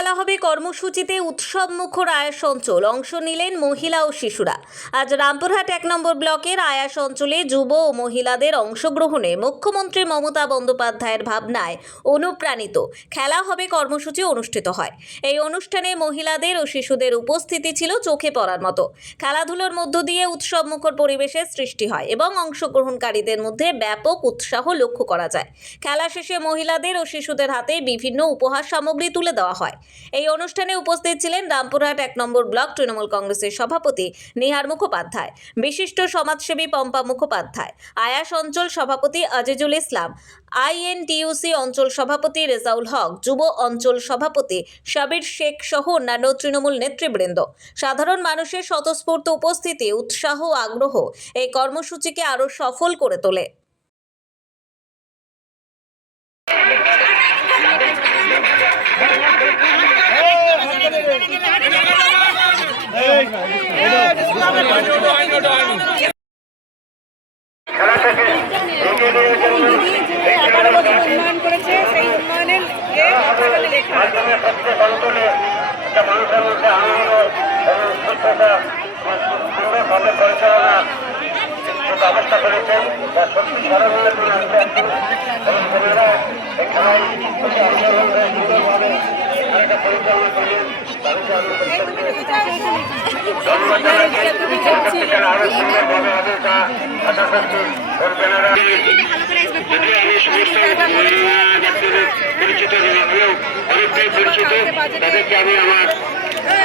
খেলা হবে কর্মসূচিতে উৎসব মুখর আয়াস অঞ্চল অংশ নিলেন মহিলা ও শিশুরা। আজ রামপুরহাট ১ নম্বর ব্লকের আয়াস অঞ্চলে যুব ও মহিলাদের অংশগ্রহণে মুখ্যমন্ত্রী মমতা বন্দ্যোপাধ্যায়ের ভাবনায় অনুপ্রাণিত খেলা হবে কর্মসূচি অনুষ্ঠিত হয়। এই অনুষ্ঠানে মহিলাদের ও শিশুদের উপস্থিতি ছিল চোখে পড়ার মতো। খেলাধুলোর মধ্য দিয়ে উৎসব মুখর পরিবেশের সৃষ্টি হয় এবং অংশগ্রহণকারীদের মধ্যে ব্যাপক উৎসাহ লক্ষ্য করা যায়। খেলা শেষে মহিলাদের ও শিশুদের হাতে বিভিন্ন উপহার সামগ্রী তুলে দেওয়া হয়। এই অনুষ্ঠানে উপস্থিত ছিলেন রামপুরহাট ১ নম্বর ব্লক তৃণমূল কংগ্রেসের সভাপতি নিহার মুখোপাধ্যায়, বিশিষ্ট সমাজসেবী পম্পা মুখোপাধ্যায়, আয়াস অঞ্চল সভাপতি আজিজুল ইসলাম, আইএনটিইউসি অঞ্চল সভাপতি রেজাউল হক, যুব অঞ্চল সভাপতি সাবির শেখ সহ অন্যান্য তৃণমূল নেতৃবৃন্দ। সাধারণ মানুষের স্বতঃস্ফূর্ত উপস্থিতি, উৎসাহ ও আগ্রহ এই কর্মসূচিকে আরও সফল করে তোলে। উন্নয়ন করেছে সেই উন্নয়নের মানুষের মধ্যে আনন্দ এবং সুস্থতা সুন্দরভাবে পরিচালনা ব্যবস্থা করেছেন যা সত্যি সরকারের এবং বোনেরা এই খেলায় অংশগ্রহণ করে সুন্দরভাবে খেলাটা পরিচালনা করেন। ধন্যবাদ জানাচ্ছি আরো সুন্দরভাবে হবে তা আশা করছি করবেন। যদি আমি সমস্ত ব্যক্তিদের পরিচিত অনেকটাই পরিচিত, তাদেরকে আমি আমার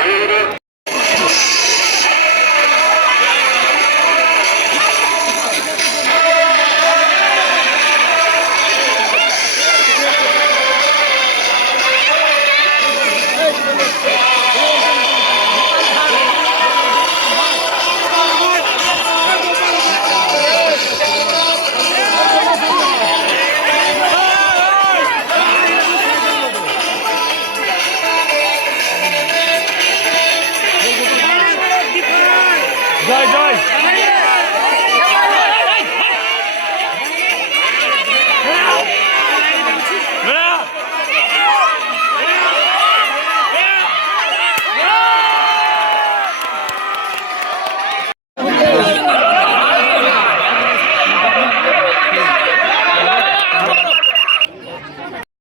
অনুরোধ জয় জয়।